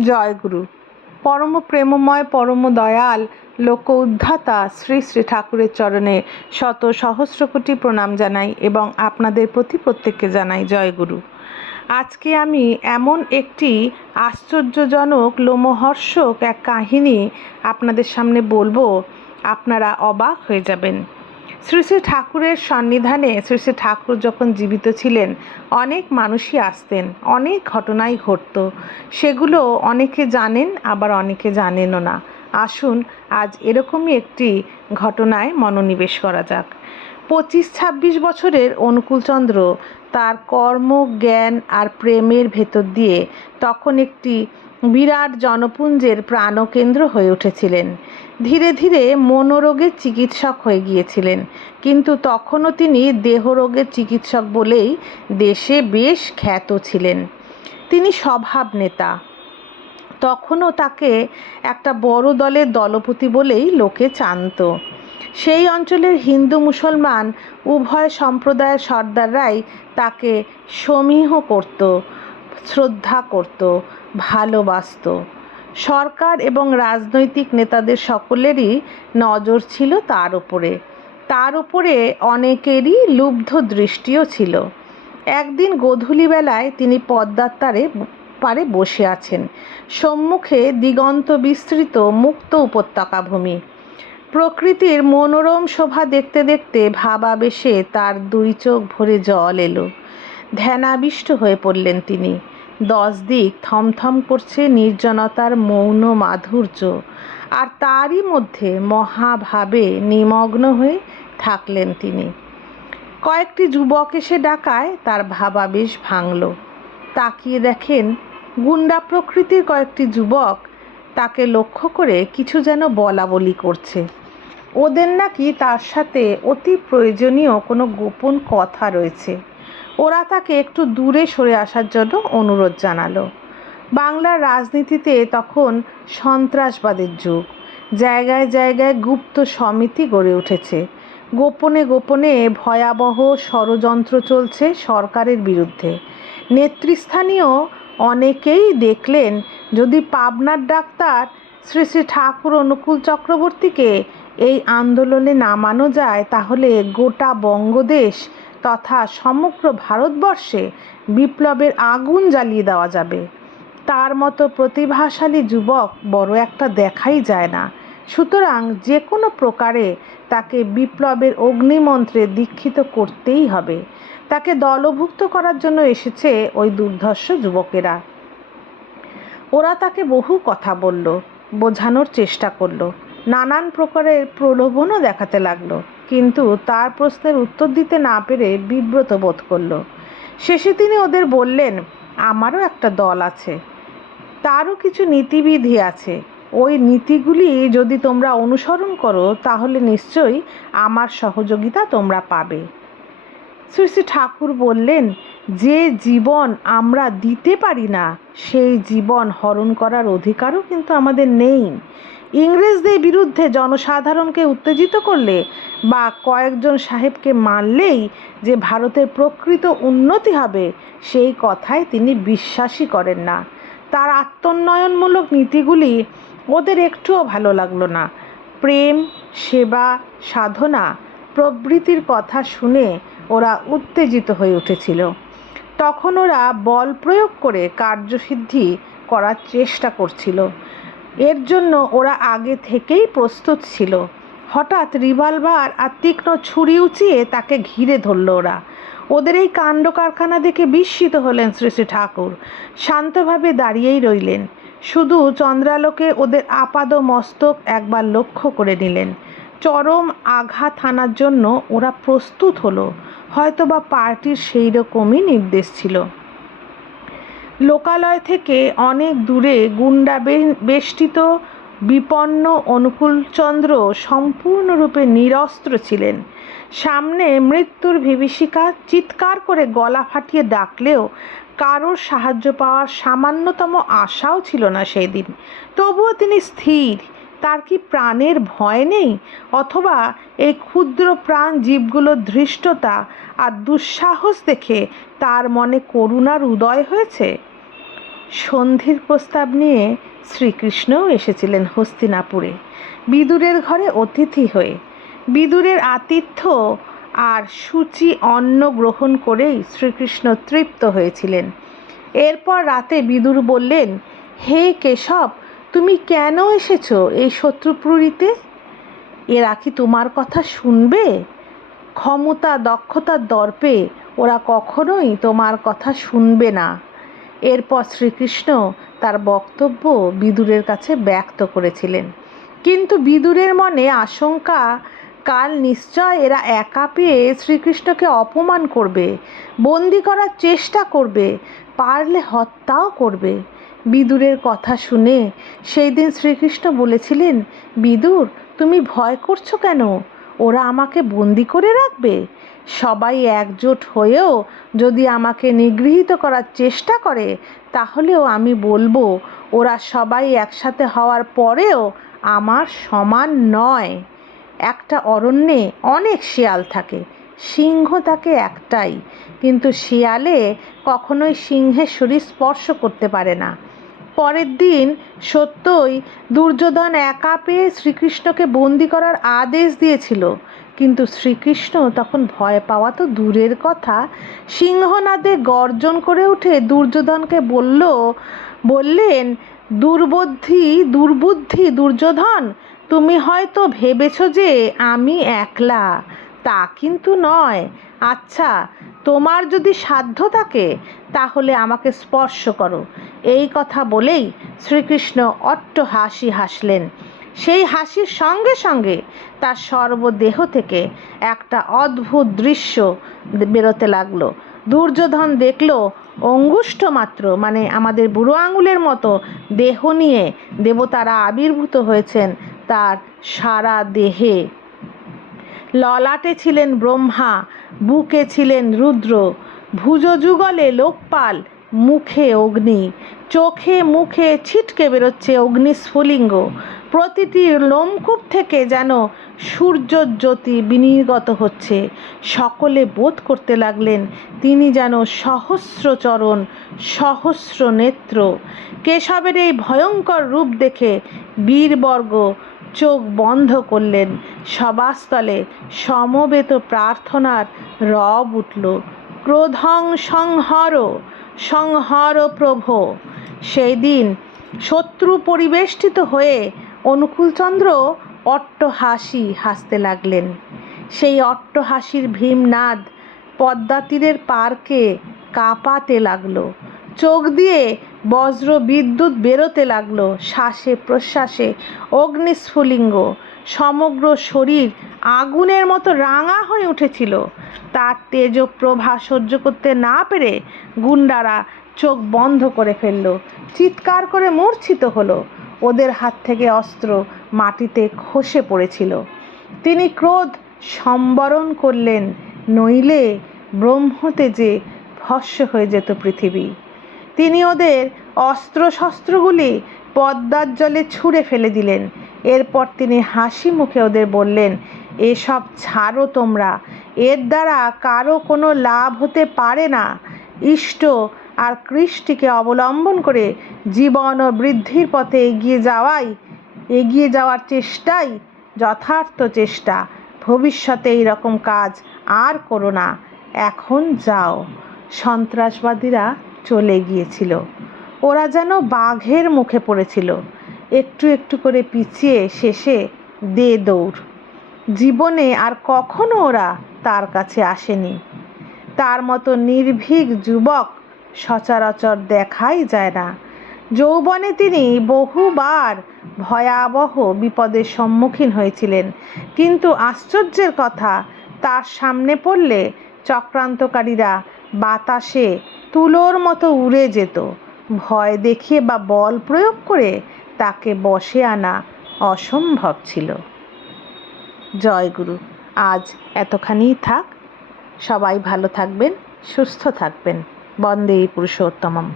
জয়গুরু। পরম প্রেমময়, পরম দয়াল, লোক উদ্ধাতা শ্রী শ্রী ঠাকুরের চরণে শত সহস্র কোটি প্রণাম জানাই এবং আপনাদের প্রতি প্রত্যেককে জানাই জয়গুরু। আজকে আমি এমন একটি আশ্চর্যজনক, লোমহর্ষক এক কাহিনী আপনাদের সামনে বলব। আপনারা অবাক হয়ে যাবেন। শ্রী শ্রী ঠাকুরের সন্নিধানে শ্রী শ্রী ঠাকুর যখন জীবিত ছিলেন, অনেক মানুষই আসতেন, অনেক ঘটনাই ঘটতো। সেগুলো অনেকে জানেন, আবার অনেকে জানেনও না। আসুন, আজ এরকমই একটি ঘটনায় মনোনিবেশ করা যাক। পঁচিশ ছাব্বিশ বছরের অনুকূলচন্দ্র তার কর্ম, জ্ঞান আর প্রেমের ভেতর দিয়ে তখন একটি বিরাট জনপুঞ্জের প্রাণকেন্দ্র হয়ে উঠেছিলেন। ধীরে ধীরে মনোরোগের চিকিৎসক হয়ে গিয়েছিলেন। কিন্তু তখনও তিনি দেহরোগের চিকিৎসক বলেই দেশে বেশ খ্যাত ছিলেন। তিনি স্বভাব নেতা। তখনও তাকে একটা বড় দলের দলপতি বলেই লোকে জানত সেই অঞ্চলের হিন্দু মুসলমান উভয় সম্প্রদায়ের সর্দাররাই তাকে সমীহ করত। শ্রদ্ধা করত, ভালোবাসত। সরকার এবং রাজনৈতিক নেতাদের সকলেরই নজর ছিল তার উপরে। তার উপরে অনেকেরই লুব্ধ দৃষ্টিও ছিল। একদিন গোধূলিবেলায় তিনি পদ্মার তারে পারে বসে আছেন। সম্মুখে দিগন্ত বিস্তৃত মুক্ত উপত্যকা ভূমি প্রকৃতির মনোরম শোভা দেখতে দেখতে ভাবাবেশে তার দুই চোখ ভরে জল এলো। ধ্যানাবিষ্ট হয়ে পড়লেন তিনি। দশ দিক থমথম করছে নির্জনতার মৌন মাধুর্য। আর তারই মধ্যে মহাভাবে নিমগ্ন হয়ে থাকলেন তিনি। কয়েকটি যুবক এসে ডাকায়, তার ভাবাবেশ ভাঙল। তাকিয়ে দেখেন, গুন্ডা প্রকৃতির কয়েকটি যুবক তাকে লক্ষ্য করে কিছু যেন বলা বলি করছে। ওদের নাকি তার সাথে অতি প্রয়োজনীয় কোনো গোপন কথা রয়েছে। ওরা তাকে একটু দূরে সরে আসার জন্য অনুরোধ জানালো। বাংলার রাজনীতিতে তখন সন্ত্রাসবাদের যুগ। জায়গায় জায়গায় গুপ্ত সমিতি গড়ে উঠেছে। গোপনে গোপনে ভয়াবহ ষড়যন্ত্র চলছে সরকারের বিরুদ্ধে। নেতৃস্থানীয় অনেকেই দেখলেন, যদি পাবনার ডাক্তার শ্রী শ্রী ঠাকুর অনুকূল চক্রবর্তীকে এই আন্দোলনে নামানো যায়, তাহলে গোটা বঙ্গদেশ তথা সমগ্র ভারতবর্ষে বিপ্লবের আগুন জ্বালিয়ে দেওয়া যাবে। তার মতো প্রতিভাশালী যুবক বড় একটা দেখাই যায় না। সুতরাং যে কোনো প্রকারে তাকে বিপ্লবের অগ্নিমন্ত্রে দীক্ষিত করতেই হবে। তাকে দলভুক্ত করার জন্য এসেছে ওই দুর্ধর্ষ যুবকেরা। ওরা তাকে বহু কথা বলল, বোঝানোর চেষ্টা করল, নানান প্রকারের প্রলোভনও দেখাতে লাগল। কিন্তু তার প্রশ্নের উত্তর দিতে না পেরে বিব্রত বোধ করল। শেষে তিনি ওদের বললেন, আমারও একটা দল আছে। তারও কিছু নীতিবিধি আছে। ওই নীতিগুলি যদি তোমরা অনুসরণ করো, তাহলে নিশ্চয়ই আমার সহযোগিতা তোমরা পাবে। শ্রী শ্রী ঠাকুর বললেন, যে জীবন আমরা দিতে পারি না, সেই জীবন হরণ করার অধিকারও কিন্তু আমাদের নেই। ইংরেজদের বিরুদ্ধে জনসাধারণকে উত্তেজিত করলে বা কয়েকজন সাহেবকে মানলেই যে ভারতের প্রকৃত উন্নতি হবে, সেই কথায় তিনি বিশ্বাসই করেন না। তার আত্মোন্নয়নমূলক নীতিগুলি ওদের একটুও ভালো লাগল না। প্রেম, সেবা, সাধনা প্রভৃতির কথা শুনে ওরা উত্তেজিত হয়ে উঠেছিল। তখন ওরা বল প্রয়োগ করে কার্যসিদ্ধি করার চেষ্টা করছিল। এর জন্য ওরা আগে থেকেই প্রস্তুত ছিল। হঠাৎ রিভলভার আর তীক্ষ্ণ ছুরি উঁচিয়ে তাকে ঘিরে ধরল ওরা। ওদের এই কাণ্ড কারখানা দেখে বিস্মিত হলেন শ্রী শ্রী ঠাকুর। শান্তভাবে দাঁড়িয়েই রইলেন। শুধু চন্দ্রালোকে ওদের আপাদ মস্তক একবার লক্ষ্য করে নিলেন। চরম আঘাত হানার জন্য ওরা প্রস্তুত হলো। হয়তোবা পার্টির সেই রকমই নির্দেশ ছিল। লোকালয় থেকে অনেক দূরে গুন্ডা বেষ্টিত বিপন্ন অনুকূলচন্দ্র সম্পূর্ণরূপে নিরস্ত্র ছিলেন। সামনে মৃত্যুর বিভীষিকা চিৎকার করে গলা ফাটিয়ে ডাকলেও কারোর সাহায্য পাওয়ার সামান্যতম আশাও ছিল না সেই দিন তবুও তিনি স্থির। তার কি প্রাণের ভয় নেই? অথবা এই ক্ষুদ্র প্রাণ জীবগুলোর ধৃষ্টতা আর দুঃসাহস দেখে তার মনে করুণার উদয় হয়েছে? সন্ধির প্রস্তাব নিয়ে শ্রীকৃষ্ণও এসেছিলেন হস্তিনাপুরে, বিদুরের ঘরে অতিথি হয়ে। বিদুরের আতিথ্য আর সূচি অন্ন গ্রহণ করেই শ্রীকৃষ্ণ তৃপ্ত হয়েছিলেন। এরপর রাতে বিদুর বললেন, হে কেশব তুমি কেন এসেছ এই শত্রুপুরীতে? এরা কি তোমার কথা শুনবে? ক্ষমতা দক্ষতার দর্পে ওরা কখনোই তোমার কথা শুনবে না। এরপর শ্রীকৃষ্ণ তার বক্তব্য বিদুরের কাছে ব্যক্ত করেছিলেন। কিন্তু বিদুরের মনে আশঙ্কা, কাল নিশ্চয় এরা একা পেয়ে শ্রীকৃষ্ণকে অপমান করবে, বন্দি করার চেষ্টা করবে, পারলে হত্যাও করবে। বিদুরের কথা শুনে সেই দিন শ্রীকৃষ্ণ বলেছিলেন, বিদুর, তুমি ভয় করছ কেন? ওরা আমাকে বন্দি করে রাখবে। সবাই একজোট হয়েও যদি আমাকে নিগৃহীত করার চেষ্টা করে, তাহলেও আমি বলব, ওরা সবাই একসাথে হওয়ার পরেও আমার সমান নয়। একটা অরণ্যে অনেক শিয়াল থাকে, সিংহ থাকে একটাই, কিন্তু শিয়ালে কখনোই সিংহের শরীর স্পর্শ করতে পারে না। পরের দিন সত্যই দুর্যোধন একা পেয়ে শ্রীকৃষ্ণকে বন্দি করার আদেশ দিয়েছিল। কিন্তু শ্রীকৃষ্ণ তখন ভয় পাওয়া তো দূরের কথা। সিংহনাদে গর্জন করে উঠে দুর্যোধনকে বলল, বললেন, দুর্বুদ্ধি দুর্বুদ্ধি দুর্যোধন, তুমি হয়তো ভেবেছ যে আমি একলা। তা কিন্তু নয়। আচ্ছা তোমার যদি সাধ্য থাকে, তাহলে আমাকে স্পর্শ করো। এই কথা বলেই শ্রীকৃষ্ণ অট্ট হাসি হাসলেন। সেই হাসির সঙ্গে সঙ্গে তার সর্বদেহ থেকে একটা অদ্ভুত দৃশ্য বেরোতে লাগল। দুর্যোধন দেখল, অঙ্গুষ্ঠ মাত্র মানে আমাদের বুড়ো আঙুলের মতো দেহ নিয়ে দেবতারা আবির্ভূত হয়েছেন তার সারা দেহে। ললাটে ছিলেন ব্রহ্মা বুকে ছিলেন রুদ্র ভুজযুগলে লোকপাল, মুখে অগ্নি, চোখে মুখে ছিটকে বেরোচ্ছে অগ্নিস্ফুলিঙ্গ। প্রতিটি লোমকূপ থেকে যেন সূর্যজ্যোতি বিনির্গত হচ্ছে। সকলে বোধ করতে লাগলেন, তিনি যেন সহস্র চরণ, সহস্র নেত্র। কেশবের এই ভয়ঙ্কর রূপ দেখে বীরবর্গ চোখ বন্ধ করলেন। সভাস্থলে সমবেত প্রার্থনার রব উঠল। ক্রোধং সংহর সংহর প্রভ। সেই দিন শত্রু পরিবেষ্টিত হয়ে অনুকূলচন্দ্র অট্টহাসি হাসতে লাগলেন। সেই অট্টহাসির ভীমনাদ পদ্মা তীরের পার্কে কাঁপাতে লাগল। চোখ দিয়ে বজ্র বিদ্যুৎ বেরোতে লাগল, শ্বাসে প্রশ্বাসে। অগ্নিস্ফুলিঙ্গ, সমগ্র শরীর আগুনের মতো রাঙা হয়ে উঠেছিল। তার তেজপ্রভা সহ্য করতে না পেরে গুন্ডারা চোখ বন্ধ করে ফেলল, চিৎকার করে মূর্ছিত হলো। ওদের হাত থেকে অস্ত্র মাটিতে খসে পড়েছিল। তিনি ক্রোধ সম্বরণ করলেন, নইলে ব্রহ্মতে যে ভস্য হয়ে যেত পৃথিবী। তিনি ওদের অস্ত্রশস্ত্রগুলি পদ্মার জলে ছুঁড়ে ফেলে দিলেন। এরপর তিনি হাসি মুখে ওদের বললেন, এসব ছাড়ো তোমরা। এর দ্বারা কারও কোনো লাভ হতে পারে না। ইষ্ট আর কৃষ্টিকে অবলম্বন করে জীবন ও বৃদ্ধির পথে এগিয়ে যাওয়াই, এগিয়ে যাওয়ার চেষ্টাই যথার্থ চেষ্টা। ভবিষ্যতে এই রকম কাজ আর করো না। এখন যাও। সন্ত্রাসবাদীরা চলে গিয়েছিল। ওরা যেন বাঘের মুখে পড়েছিল। একটু একটু করে পিছিয়ে শেষে দে দৌড়। জীবনে আর কখনো ওরা তার কাছে আসেনি। তার মতো নির্ভীক যুবক সচরাচর দেখাই যায় না। যৌবনে তিনি বহুবার ভয়াবহ বিপদের সম্মুখীন হয়েছিলেন। কিন্তু আশ্চর্যের কথা, তার সামনে পড়লে চক্রান্তকারীরা বাতাসে তুলোর মতো উড়ে যেত। ভয় দেখিয়ে বা বল প্রয়োগ করে তাকে বসে আনা অসম্ভব ছিল। জয়গুরু আজ এতখানি থাক। সবাই ভালো থাকবেন, সুস্থ থাকবেন। বন্দে পুরুষোত্তমম।